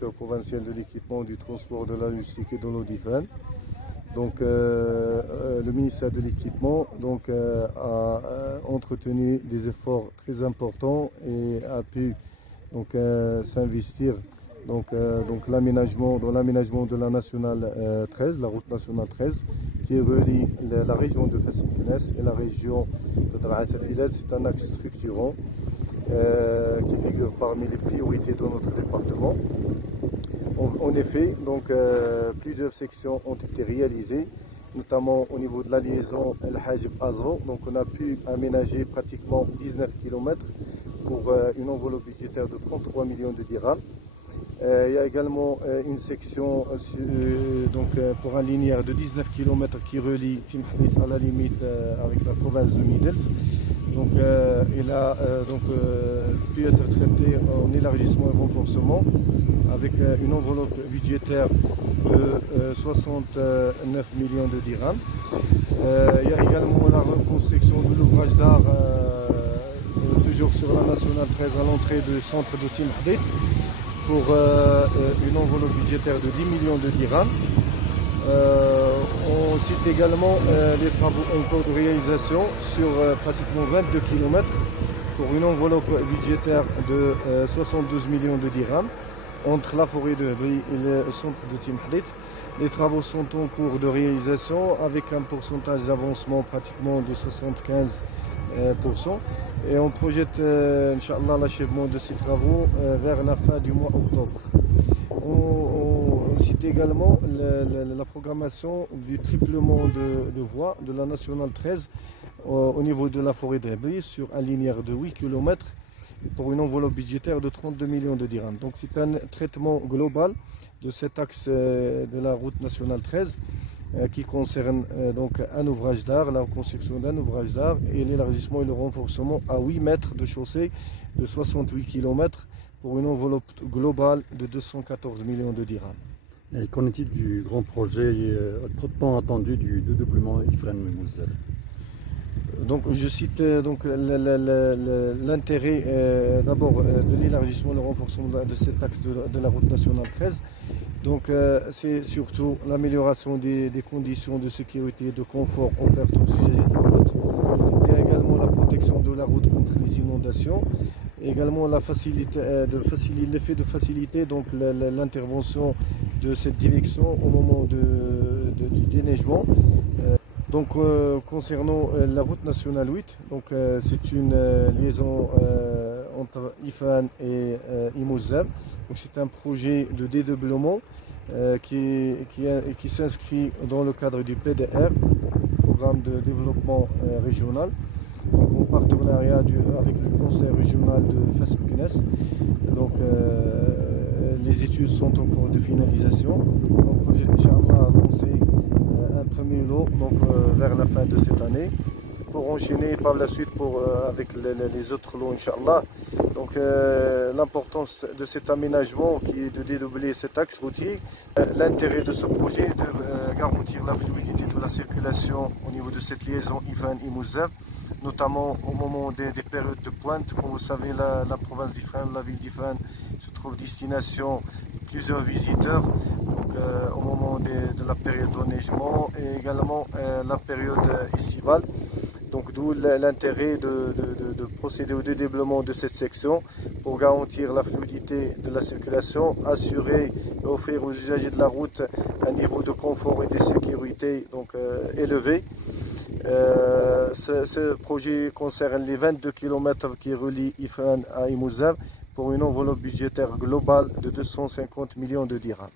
directeur provincial de l'équipement, du transport, de la logistique et de l'eau d'Ifrane. Donc, le ministère de l'équipement a entretenu des efforts très importants et a pu s'investir dans l'aménagement de la nationale 13, la route nationale 13, qui relie la région de Fès Meknès et la région de Draât Filed. C'est un axe structurant qui figure parmi les priorités de notre département. En effet, plusieurs sections ont été réalisées, notamment au niveau de la liaison El Hajib Azro. Donc on a pu aménager pratiquement 19 km pour une enveloppe budgétaire de 33 millions de dirhams. Il y a également une section pour un linéaire de 19 km qui relie Timhadit à la limite avec la province de Midelt. Donc, il a pu être traité en élargissement et renforcement avec une enveloppe budgétaire de 69 millions de dirhams. Il y a également la reconstruction de l'ouvrage d'art toujours sur la nationale 13 à l'entrée du centre de Timhadit pour une enveloppe budgétaire de 10 millions de dirhams. On cite également les travaux en cours de réalisation sur pratiquement 22 km pour une enveloppe budgétaire de 72 millions de dirhams entre la forêt de Bri et le centre de Timhadit. Les travaux sont en cours de réalisation avec un pourcentage d'avancement pratiquement de 75%. Et on projette, Inch'Allah, l'achèvement de ces travaux vers la fin du mois octobre. On cite également la programmation du triplement de voies de la nationale 13 au niveau de la forêt d'Ebri sur un linéaire de 8 km pour une enveloppe budgétaire de 32 millions de dirhams. Donc c'est un traitement global de cet axe de la route nationale 13 qui concerne un ouvrage d'art, la reconstruction d'un ouvrage d'art et l'élargissement et le renforcement à 8 mètres de chaussée de 68 km pour une enveloppe globale de 214 millions de dirhams. Et qu'en est-il du grand projet tant attendu du dédoublement Ifrane-Mouzel? Donc je cite l'intérêt d'abord de l'élargissement et le renforcement de cet axe de la route nationale 13. Donc c'est surtout l'amélioration des conditions de sécurité et de confort offertes aux usagers de la route. Il y a également la protection de la route contre les inondations. Également l'effet de faciliter l'intervention de cette direction au moment du déneigement. Concernant la route nationale 8, c'est une liaison entre Ifrane et Imouzab. C'est un projet de dédoublement qui s'inscrit dans le cadre du PDR, Programme de développement régional. Donc, en partenariat avec le conseil régional de Fès Meknès. Les études sont en cours de finalisation. On projette Inch'Allah à lancer un premier lot vers la fin de cette année pour enchaîner par la suite avec les autres lots Inch'Allah. Donc l'importance de cet aménagement qui est de dédoubler cet axe routier, l'intérêt de ce projet est de garantir la fluidité de la circulation au niveau de cette liaison Ifrane-Imouzab, notamment au moment des périodes de pointe. Comme vous savez, la province d'Ifrane, la ville d'Ifrane se trouve destination de plusieurs visiteurs au moment de la période d'enneigement et également la période estivale. Donc d'où l'intérêt de procéder au dédoublement de cette section pour garantir la fluidité de la circulation, assurer et offrir aux usagers de la route un niveau de confort et de sécurité élevé. Ce projet concerne les 22 km qui relient Ifrane à Imouzab pour une enveloppe budgétaire globale de 250 millions de dirhams.